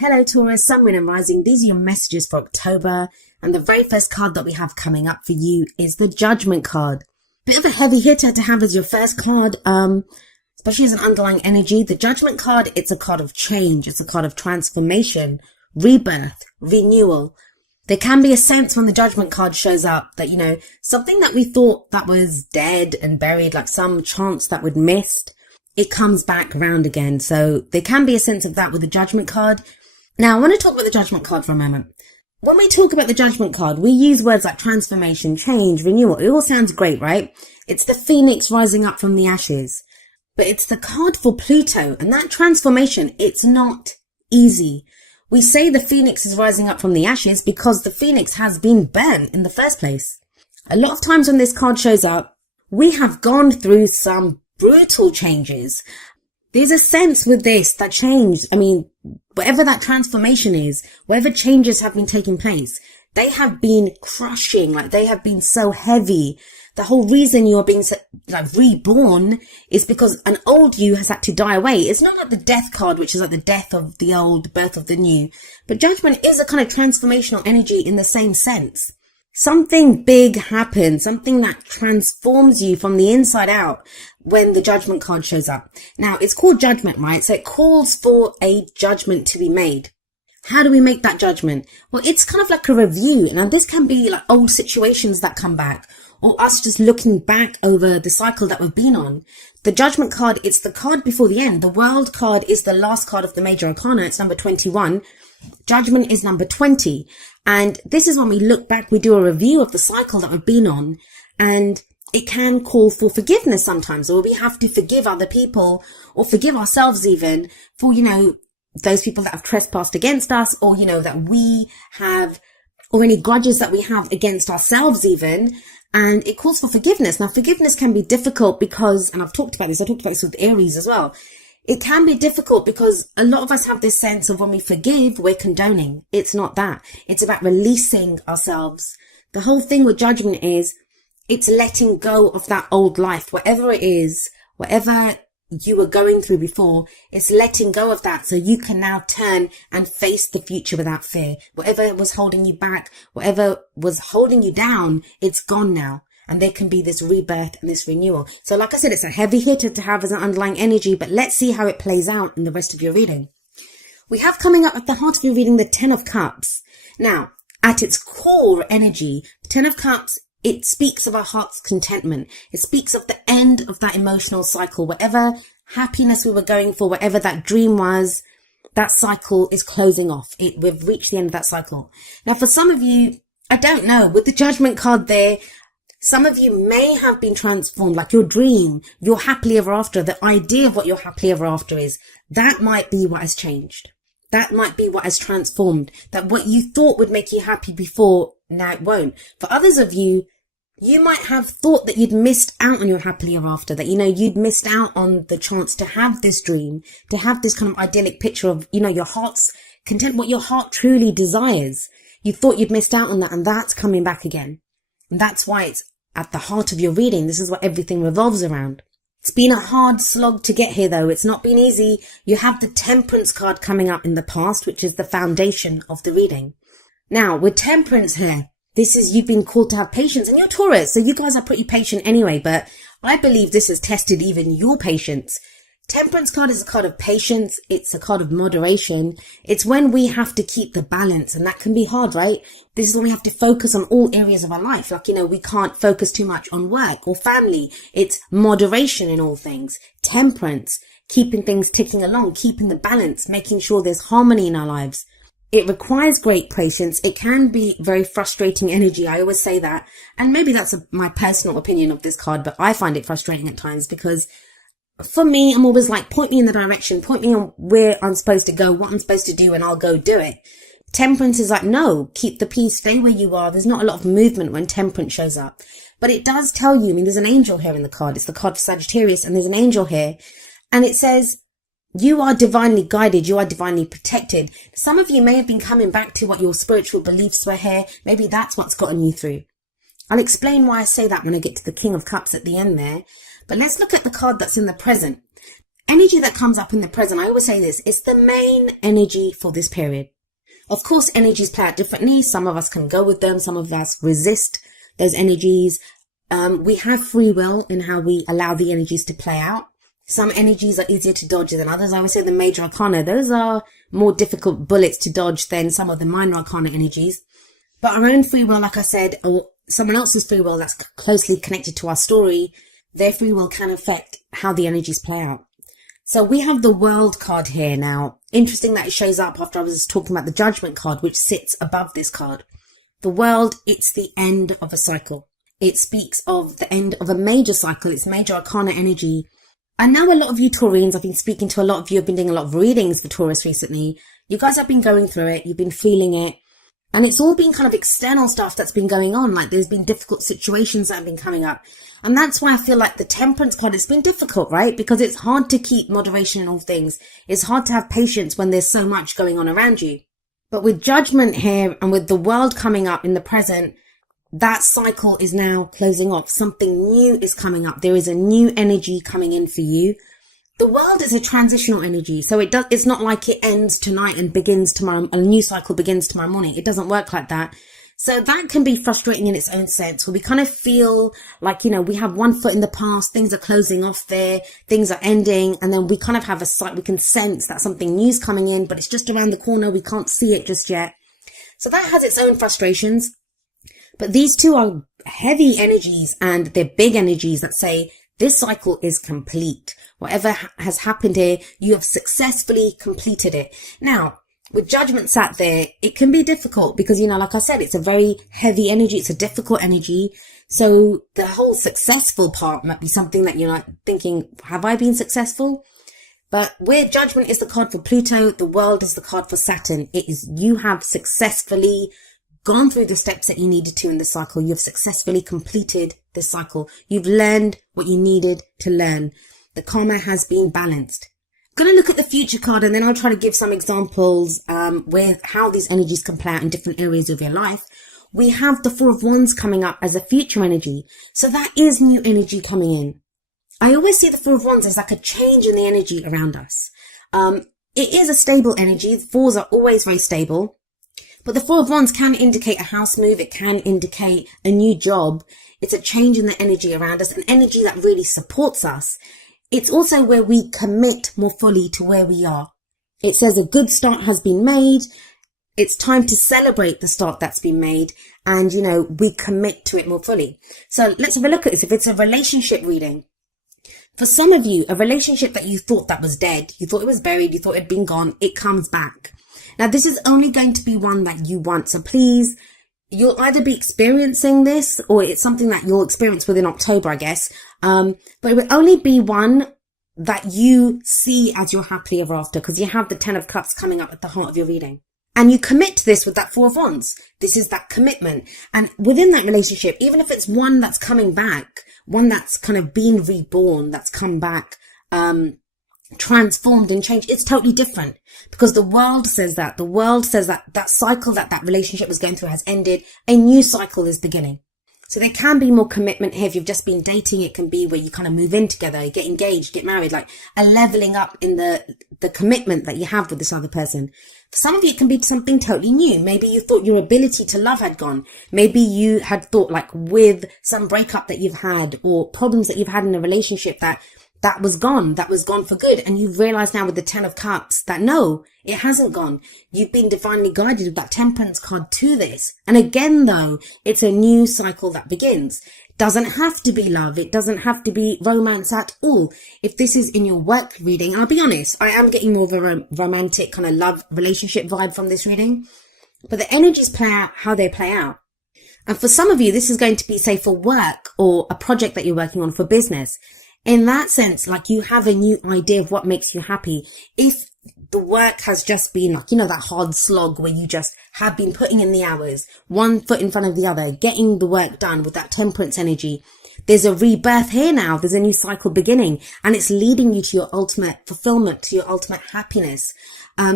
Hello Taurus, Sun, Moon and Rising. These are your messages for October. And the very first card that we have coming up for you is the Judgment card. Bit of a heavy hitter to have as your first card, especially as an underlying energy. The Judgment card, it's a card of change. It's a card of transformation, rebirth, renewal. There can be a sense when the Judgment card shows up that, something that we thought that was dead and buried, like some chance that we'd missed, it comes back around again. So there can be a sense of that with the Judgment card. Now, I want to talk about the Judgment card for a moment. When we talk about the Judgment card, we use words like transformation, change, renewal. It all sounds great, right? It's the phoenix rising up from the ashes. But it's the card for Pluto, and that transformation, it's not easy. We say the phoenix is rising up from the ashes because the phoenix has been burnt in the first place. A lot of times when this card shows up, we have gone through some brutal changes. There's a sense with this that change, whatever that transformation is, whatever changes have been taking place, they have been crushing, they have been so heavy. The whole reason you're being reborn is because an old you has had to die away. It's not like the death card, which is like the death of the old, birth of the new. But Judgment is a kind of transformational energy in the same sense. Something big happens, something that transforms you from the inside out when the Judgment card shows up. Now, it's called Judgment, right? So it calls for a judgment to be made. How do we make that judgment? Well, it's kind of like a review. Now, this can be like old situations that come back, or us just looking back over the cycle that we've been on. The Judgment card, it's the card before the end. The World card is the last card of the major arcana. It's number 21. Judgment is number 20. And this is when we look back, we do a review of the cycle that we've been on, and it can call for forgiveness sometimes, or we have to forgive other people or forgive ourselves even for, those people that have trespassed against us, or, that we have, or any grudges that we have against ourselves even. And it calls for forgiveness. Now, forgiveness can be difficult because, and I talked about this with Aries as well. It can be difficult because a lot of us have this sense of when we forgive, we're condoning. It's not that. It's about releasing ourselves. The whole thing with Judgment is it's letting go of that old life, whatever it is, whatever you were going through before, it's letting go of that so you can now turn and face the future without fear. Whatever was holding you back, whatever was holding you down, it's gone now. And there can be this rebirth and this renewal. So like I said, it's a heavy hitter to have as an underlying energy, but let's see how it plays out in the rest of your reading. We have coming up at the heart of your reading the Ten of Cups. Now, at its core energy, the Ten of Cups, it speaks of our heart's contentment. It speaks of the end of that emotional cycle. Whatever happiness we were going for, whatever that dream was, that cycle is closing off. We've reached the end of that cycle. Now, for some of you, I don't know, with the Judgment card there, some of you may have been transformed, like your dream, your happily ever after, the idea of what your happily ever after is. That might be what has changed. That might be what has transformed. That what you thought would make you happy before, now it won't. For others of you, you might have thought that you'd missed out on your happily ever after, that, you'd missed out on the chance to have this dream, to have this kind of idyllic picture of, your heart's content, what your heart truly desires. You thought you'd missed out on that, and that's coming back again. And that's why it's at the heart of your reading. This is what everything revolves around. It's been a hard slog to get here, though. It's not been easy. You have the Temperance card coming up in the past, which is the foundation of the reading. Now, with Temperance here, this is you've been called to have patience, and you're Taurus, so you guys are pretty patient anyway, but I believe this has tested even your patience. Temperance card is a card of patience. It's a card of moderation. It's when we have to keep the balance, and that can be hard, right? This is when we have to focus on all areas of our life. We can't focus too much on work or family. It's moderation in all things. Temperance, keeping things ticking along, keeping the balance, making sure there's harmony in our lives. It requires great patience. It can be very frustrating energy. I always say that. And maybe that's my personal opinion of this card, but I find it frustrating at times because for me, I'm always like, point me in the direction, point me on where I'm supposed to go, what I'm supposed to do, and I'll go do it. Temperance is like, no, keep the peace, stay where you are. There's not a lot of movement when Temperance shows up. But it does tell you, there's an angel here in the card. It's the card for Sagittarius, and there's an angel here. And it says, you are divinely guided. You are divinely protected. Some of you may have been coming back to what your spiritual beliefs were here. Maybe that's what's gotten you through. I'll explain why I say that when I get to the King of Cups at the end there. But let's look at the card that's in the present. energy that comes up in the present, I always say this, it's the main energy for this period. Of course, energies play out differently. Some of us can go with them. Some of us resist those energies. We have free will in how we allow the energies to play out. Some energies are easier to dodge than others. I would say the major arcana, those are more difficult bullets to dodge than some of the minor arcana energies. But our own free will, like I said, or someone else's free will that's closely connected to our story, their free will can affect how the energies play out. So we have the World card here now. Interesting that it shows up after I was talking about the Judgment card, which sits above this card. The World, it's the end of a cycle. It speaks of the end of a major cycle. It's major arcana energy. I know a lot of you Taurians, I've been speaking to a lot of you, I've been doing a lot of readings for Taurus recently. You guys have been going through it. You've been feeling it. And it's all been kind of external stuff that's been going on. Like there's been difficult situations that have been coming up. And that's why I feel like the Temperance card, it's been difficult, right? Because it's hard to keep moderation in all things. It's hard to have patience when there's so much going on around you. But with Judgment here and with the World coming up in the present, that cycle is now closing off. Something new is coming up. There is a new energy coming in for you. The World is a transitional energy. So it's not like it ends tonight and begins tomorrow. A new cycle begins tomorrow morning. It doesn't work like that. So that can be frustrating in its own sense, where we kind of feel like, we have one foot in the past, things are closing off there, things are ending, and then we kind of have we can sense that something new's coming in, but it's just around the corner. We can't see it just yet. So that has its own frustrations. But these two are heavy energies, and they're big energies that say this cycle is complete. Whatever has happened here, you have successfully completed it. Now, with Judgment sat there, it can be difficult because, like I said, it's a very heavy energy. It's a difficult energy. So the whole successful part might be something that you're like thinking, have I been successful? But where Judgment is the card for Pluto, the World is the card for Saturn. It is, you have successfully gone through the steps that you needed to in the cycle. You've successfully completed this cycle. You've learned what you needed to learn. The karma has been balanced. I'm going to look at the future card, and then I'll try to give some examples with how these energies can play out in different areas of your life. We have the Four of Wands coming up as a future energy. So that is new energy coming in. I always see the Four of Wands as like a change in the energy around us. It is a stable energy. The fours are always very stable. But the Four of Wands can indicate a house move. It can indicate a new job. It's a change in the energy around us, an energy that really supports us. It's also where we commit more fully to where we are. It says a good start has been made. It's time to celebrate the start that's been made. And, we commit to it more fully. So let's have a look at this. If it's a relationship reading, for some of you, a relationship that you thought that was dead, you thought it was buried, you thought it had been gone, it comes back. Now, this is only going to be one that you want. So please, you'll either be experiencing this or it's something that you'll experience within October, I guess. But it will only be one that you see as your happily ever after, because you have the Ten of Cups coming up at the heart of your reading. And you commit to this with that Four of Wands. This is that commitment. And within that relationship, even if it's one that's coming back, one that's kind of been reborn, that's come back, transformed and changed, it's totally different, because the World says that. The World says that that cycle that relationship was going through has ended. A new cycle is beginning. So there can be more commitment here. If you've just been dating, it can be where you kind of move in together, get engaged, get married, like a leveling up in the commitment that you have with this other person. For some of you, it can be something totally new. Maybe you thought your ability to love had gone. Maybe you had thought, like, with some breakup that you've had or problems that you've had in a relationship, that was gone for good. And you've realized now with the Ten of Cups that no, it hasn't gone. You've been divinely guided with that Temperance card to this. And again, though, it's a new cycle that begins. Doesn't have to be love. It doesn't have to be romance at all. If this is in your work reading, I'll be honest, I am getting more of a romantic kind of love relationship vibe from this reading. But the energies play out how they play out. And for some of you, this is going to be, say, for work or a project that you're working on for business. In that sense, like, you have a new idea of what makes you happy. If the work has just been like, that hard slog where you just have been putting in the hours, one foot in front of the other, getting the work done with that Temperance energy, there's a rebirth here now. There's a new cycle beginning, and it's leading you to your ultimate fulfillment, to your ultimate happiness.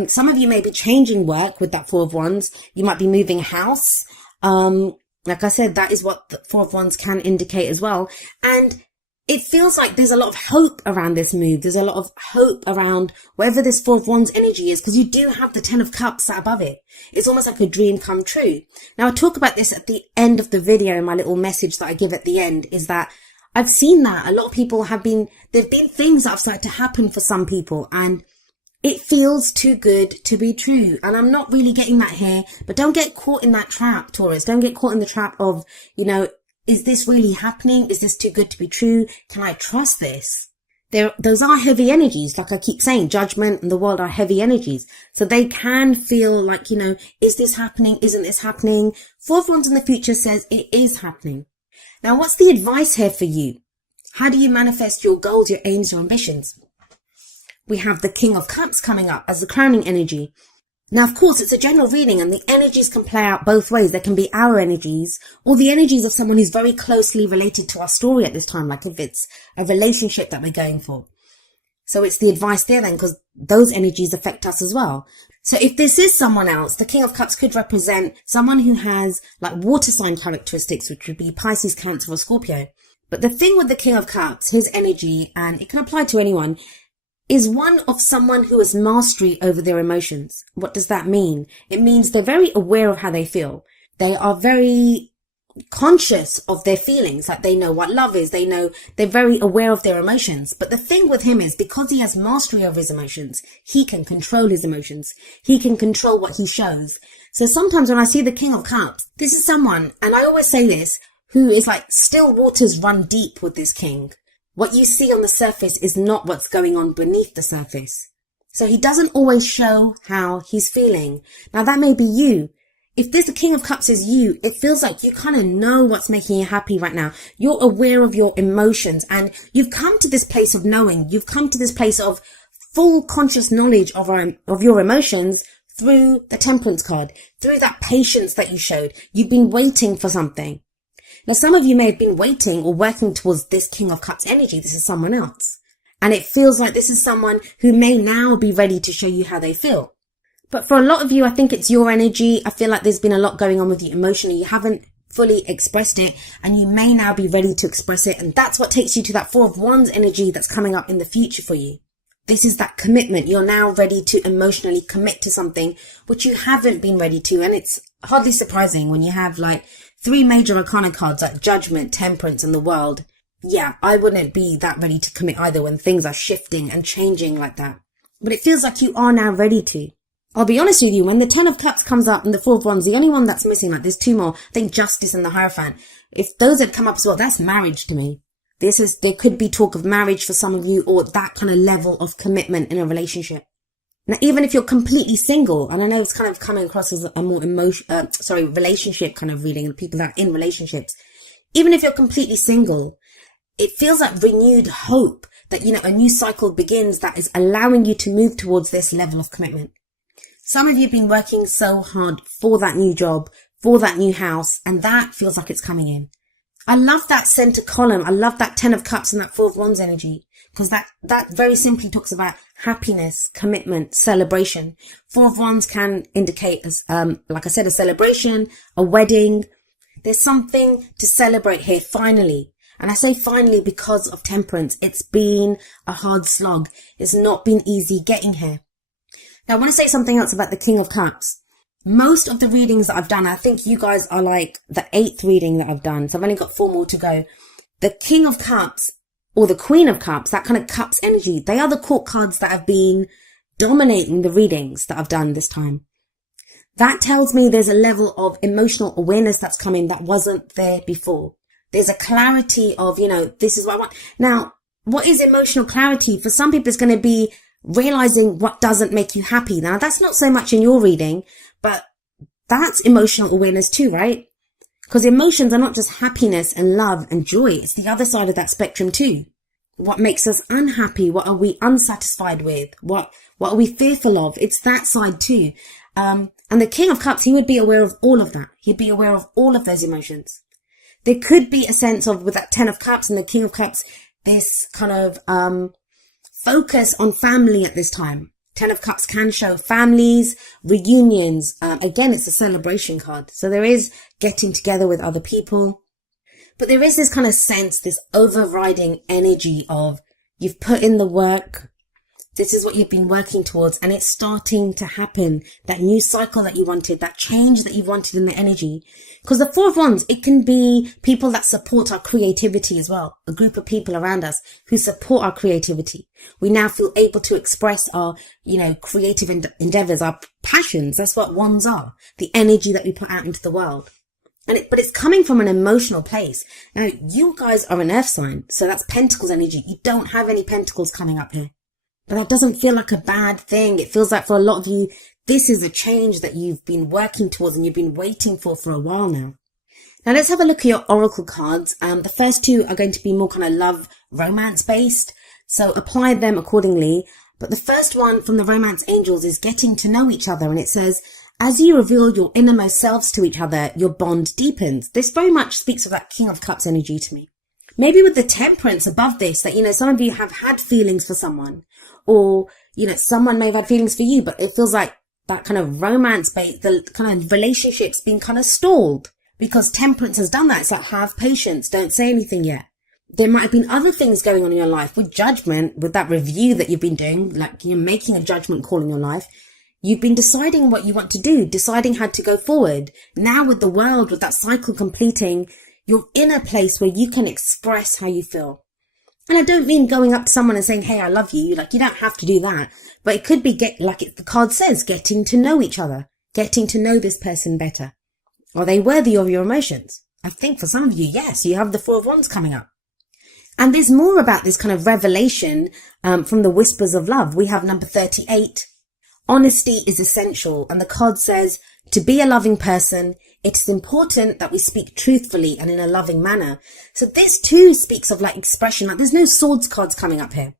Some of you may be changing work with that Four of Wands. You might be moving house. Like I said, that is what the Four of Wands can indicate as well. And it feels like there's a lot of hope around this move. There's a lot of hope around wherever this Four of Wands energy is, because you do have the Ten of Cups sat above it. It's almost like a dream come true. Now, I talk about this at the end of the video. My little message that I give at the end is that I've seen that a lot of people there've been things that have started to happen for some people, and it feels too good to be true. And I'm not really getting that here, but don't get caught in that trap, Taurus. Don't get caught in the trap of, is this really happening? Is this too good to be true? Can I trust this? Those are heavy energies. Like I keep saying, judgment and the world are heavy energies. So they can feel like, is this happening? Isn't this happening? Four of Wands in the future says it is happening. Now, what's the advice here for you? How do you manifest your goals, your aims, your ambitions? We have the King of Cups coming up as the crowning energy. Now, of course, it's a general reading and the energies can play out both ways. There can be our energies or the energies of someone who's very closely related to our story at this time, like if it's a relationship that we're going for. So it's the advice there then, because those energies affect us as well. So if this is someone else, the King of Cups could represent someone who has like water sign characteristics, which would be Pisces, Cancer, or Scorpio. But the thing with the King of Cups, his energy, and it can apply to anyone, is one of someone who has mastery over their emotions. What does that mean? It means they're very aware of how they feel. They are very conscious of their feelings, like they know what love is. They're very aware of their emotions. But the thing with him is, because he has mastery over his emotions, he can control his emotions. He can control what he shows. So sometimes when I see the King of Cups, this is someone, and I always say this, who is like still waters run deep with this king. What you see on the surface is not what's going on beneath the surface. So he doesn't always show how he's feeling. Now that may be you. If the King of Cups is you, it feels like you kind of know what's making you happy right now. You're aware of your emotions and you've come to this place of knowing. You've come to this place of full conscious knowledge of your emotions through the Temperance card, through that patience that you showed. You've been waiting for something. Now, some of you may have been waiting or working towards this King of Cups energy. This is someone else. And it feels like this is someone who may now be ready to show you how they feel. But for a lot of you, I think it's your energy. I feel like there's been a lot going on with you emotionally. You haven't fully expressed it and you may now be ready to express it. And that's what takes you to that Four of Wands energy that's coming up in the future for you. This is that commitment. You're now ready to emotionally commit to something which you haven't been ready to. And it's hardly surprising when you have like 3 major arcana cards like Judgment, Temperance, and the World. Yeah, I wouldn't be that ready to commit either when things are shifting and changing like that. But it feels like you are now ready to. I'll be honest with you, when the Ten of Cups comes up and the Four of Wands, the only one that's missing, like there's 2 more, I think Justice and the Hierophant. If those had come up as well, that's marriage to me. There could be talk of marriage for some of you, or that kind of level of commitment in a relationship. Now, even if you're completely single, and I know it's kind of coming across as a more relationship kind of reading, the people that are in relationships. Even if you're completely single, it feels like renewed hope that, a new cycle begins that is allowing you to move towards this level of commitment. Some of you have been working so hard for that new job, for that new house, and that feels like it's coming in. I love that center column. I love that 10 of Cups and that 4 of Wands energy, because that very simply talks about happiness, commitment, celebration. 4 of Wands can indicate, as like I said, a celebration, a wedding. There's something to celebrate here, finally. And I say finally because of Temperance. It's been a hard slog. It's not been easy getting here. Now, I want to say something else about the King of Cups. Most of the readings that I've done, I think you guys are like the 8th reading that I've done. So I've only got 4 more to go. The King of Cups or the Queen of Cups, that kind of Cups energy, they are the court cards that have been dominating the readings that I've done this time. That tells me there's a level of emotional awareness that's coming that wasn't there before. There's a clarity of, this is what I want. Now, what is emotional clarity? For some people, it's going to be realizing what doesn't make you happy. Now, that's not so much in your reading, but that's emotional awareness too, right? Because emotions are not just happiness and love and joy. It's the other side of that spectrum too. What makes us unhappy? What are we unsatisfied with? What are we fearful of? It's that side too. And the King of Cups, he would be aware of all of that. He'd be aware of all of those emotions. There could be a sense of, with that 10 of Cups and the King of Cups, this kind of focus on family at this time. 10 of Cups can show families, reunions. Again, it's a celebration card. So there is getting together with other people. But there is this kind of sense, this overriding energy of you've put in the work. This is what you've been working towards, and it's starting to happen. That new cycle that you wanted, that change that you wanted in the energy. Because the Four of Wands, it can be people that support our creativity as well. A group of people around us who support our creativity. We now feel able to express our, creative endeavors, our passions. That's what wands are. The energy that we put out into the world. But it's coming from an emotional place. Now, you guys are an earth sign, so that's Pentacles energy. You don't have any Pentacles coming up here. But that doesn't feel like a bad thing. It feels like for a lot of you, this is a change that you've been working towards and you've been waiting for a while now. Now let's have a look at your oracle cards. The first two are going to be more kind of love, romance based. So apply them accordingly. But the first one from the romance angels is getting to know each other. And it says, as you reveal your innermost selves to each other, your bond deepens. This very much speaks of that King of Cups energy to me. Maybe with the Temperance above this, that, some of you have had feelings for someone. Or, someone may have had feelings for you, but it feels like that kind of romance bait, the kind of relationship's been kind of stalled because Temperance has done that. It's like, have patience. Don't say anything yet. There might have been other things going on in your life with Judgment, with that review that you've been doing, like you're making a judgment call in your life. You've been deciding what you want to do, deciding how to go forward. Now with the World, with that cycle completing, you're in a place where you can express how you feel. And I don't mean going up to someone and saying, hey, I love you. Like, you don't have to do that. But it could be the card says, getting to know each other, getting to know this person better. Are they worthy of your emotions? I think for some of you, yes, you have the Four of Wands coming up. And there's more about this kind of revelation from the Whispers of Love. We have number 38. Honesty is essential. And the card says, to be a loving person, it is important that we speak truthfully and in a loving manner. So this too speaks of expression. There's no swords cards coming up here,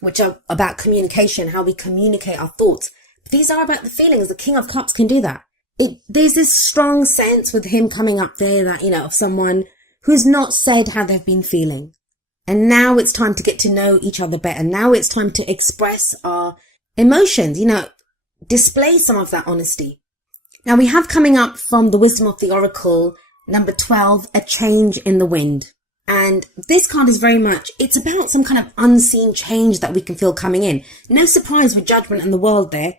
which are about communication, how we communicate our thoughts. But these are about the feelings. The King of Cups can do that. There's this strong sense with him coming up there that, of someone who's not said how they've been feeling. And now it's time to get to know each other better. Now it's time to express our emotions, display some of that honesty. Now we have coming up from the Wisdom of the Oracle, number 12, a change in the wind. And this card is very much, it's about some kind of unseen change that we can feel coming in. No surprise with Judgment and the World there.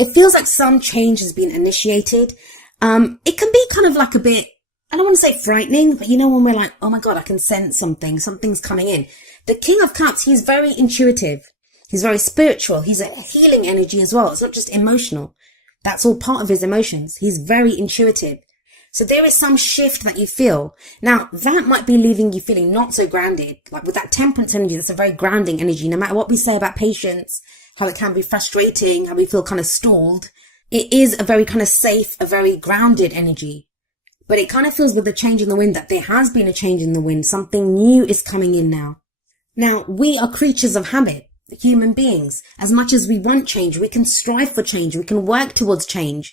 It feels like some change has been initiated. It can be kind of like a bit, I don't want to say frightening, but when we're like, oh my God, I can sense something's coming in. The King of Cups, he's very intuitive. He's very spiritual. He's a healing energy as well. It's not just emotional. That's all part of his emotions. He's very intuitive. So there is some shift that you feel. Now, that might be leaving you feeling not so grounded. Like with that Temperance energy, that's a very grounding energy. No matter what we say about patience, how it can be frustrating, how we feel kind of stalled, it is a very kind of safe, a very grounded energy. But it kind of feels with the change in the wind that there has been a change in the wind. Something new is coming in now. Now, we are creatures of habit. Human beings. As much as we want change, we can strive for change, we can work towards change.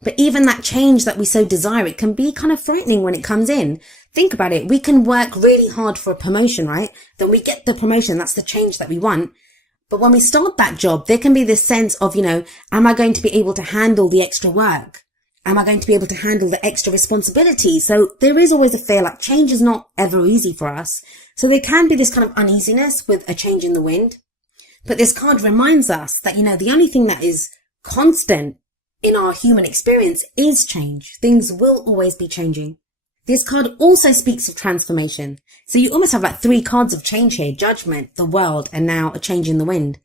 But even that change that we so desire, it can be kind of frightening when it comes in. Think about it. We can work really hard for a promotion, right? Then we get the promotion. That's the change that we want. But when we start that job, there can be this sense of, am I going to be able to handle the extra work? Am I going to be able to handle the extra responsibility? So there is always a fear, like change is not ever easy for us. So there can be this kind of uneasiness with a change in the wind. But this card reminds us that, the only thing that is constant in our human experience is change. Things will always be changing. This card also speaks of transformation. So you almost have 3 cards of change here: Judgment, the World, and now a change in the wind.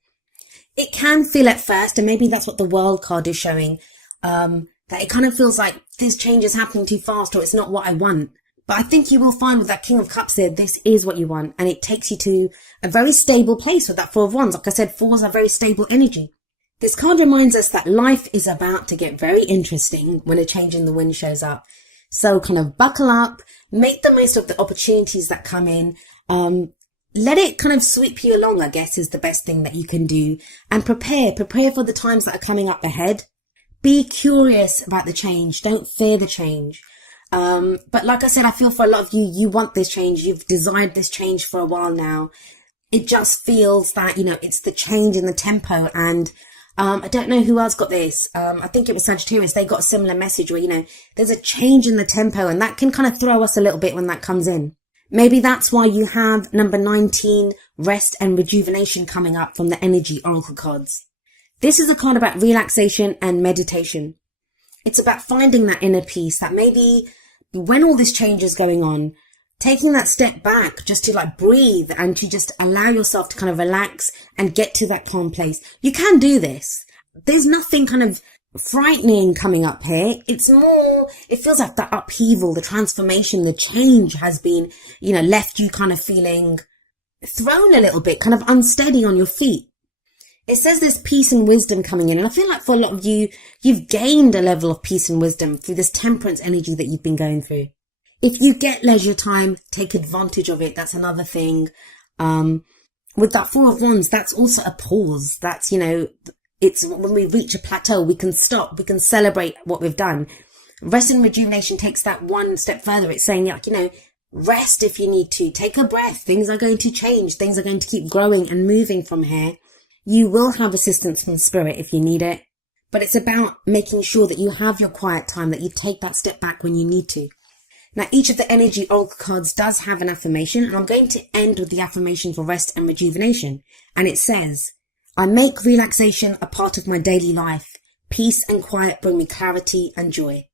It can feel at first, and maybe that's what the World card is showing, that it kind of feels like this change is happening too fast, or it's not what I want. But I think you will find with that King of Cups there, this is what you want. And it takes you to a very stable place with that Four of Wands. Like I said, fours are very stable energy. This card reminds us that life is about to get very interesting when a change in the wind shows up. So kind of buckle up, make the most of the opportunities that come in. Let it kind of sweep you along, I guess, is the best thing that you can do. And prepare for the times that are coming up ahead. Be curious about the change. Don't fear the change. But like I said, I feel for a lot of you, you want this change. You've desired this change for a while now. It just feels that, it's the change in the tempo, and I don't know who else got this. I think it was Sagittarius. They got a similar message where, there's a change in the tempo, and that can kind of throw us a little bit when that comes in. Maybe that's why you have number 19, rest and rejuvenation, coming up from the energy oracle cards. This is a card about relaxation and meditation. It's about finding that inner peace, that maybe when all this change is going on, taking that step back just to breathe and to just allow yourself to kind of relax and get to that calm place. You can do this. There's nothing kind of frightening coming up here. It's more, it feels like the upheaval, the transformation, the change has been, left you kind of feeling thrown a little bit, kind of unsteady on your feet. It says there's peace and wisdom coming in. And I feel like for a lot of you, you've gained a level of peace and wisdom through this temperance energy that you've been going through. If you get leisure time, take advantage of it. That's another thing. With that Four of Wands, that's also a pause. That's, it's when we reach a plateau, we can stop, we can celebrate what we've done. Rest and rejuvenation takes that one step further. It's saying, rest if you need to. Take a breath. Things are going to change. Things are going to keep growing and moving from here. You will have assistance from spirit if you need it. But it's about making sure that you have your quiet time, that you take that step back when you need to. Now, each of the energy oracle cards does have an affirmation, and I'm going to end with the affirmation for rest and rejuvenation. And it says, I make relaxation a part of my daily life. Peace and quiet bring me clarity and joy.